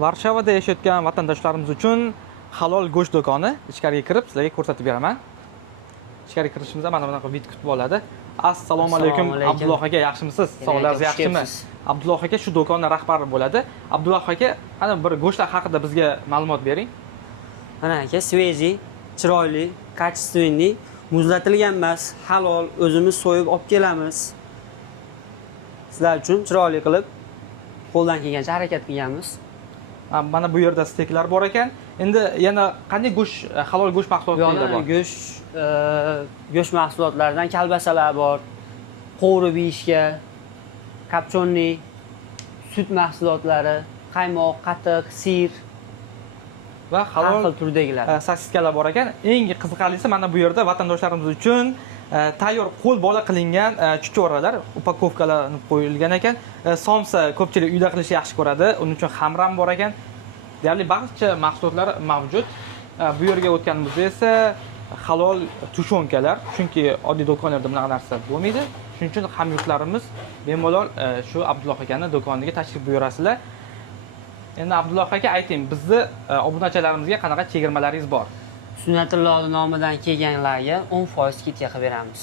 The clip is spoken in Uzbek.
Varshavada yashayotgan vatandoshlarimiz uchun halol go'sht do'koni. Ichkariga kirib, sizlarga ko'rsatib beraman. Ichkariga kirishimizda mana bunaqa vid kutib oladi. Assalomu alaykum Abdulloh aka, yaxshimisiz? Sog'lig'ingiz yaxshimi? Abdulloh aka shu do'konning rahbari bo'ladi. Abdulloh aka, ana bir go'shtlar haqida bizga ma'lumot bering. Mana aka, sveji, chiroyli, kачественный, muzlatilgan emas, halol, o'zimiz so'yib olib kelamiz. Sizlar uchun chiroyli qilib qo'ldan kelgancha harakat qilganmiz. Mana bu yerda steklar bor ekan. Endi yana qanday go'sht, halol go'sht mahsulotlari bor? Go'sht mahsulotlaridan kalbasalar bor, qovurib yeyishga, kapchonli, sut mahsulotlari, qaymoq, qatiq, sir va halol turdagilar. Sosiskalar bor ekan. Eng qiziqarlisi mana bu yerda vatandoshlarimiz uchun tayyor qo'l bola qilingan chuchvaralar, upakovkalanib qo'yilgan ekan. Somsa ko'pchilik uyda qilishni yaxshi ko'radi. Uning uchun xamram bor ekan. Deyarli barcha mahsulotlar mavjud. Bu yerga o'tganimizda esa halol tushonkalar, chunki oddiy do'konlarda bunaqa narsa bo'lmaydi. Shuning uchun hamyurtlarimiz bemalol shu Abdulloh akaning do'koniga tashrif buyurasizlar. Endi Abdulloh aka, ayting, bizni obunachalarimizga qanaqa chegirmalaringiz bor? Sunnatulloh nomidan kelganlarga 10% skidka qilib beramiz.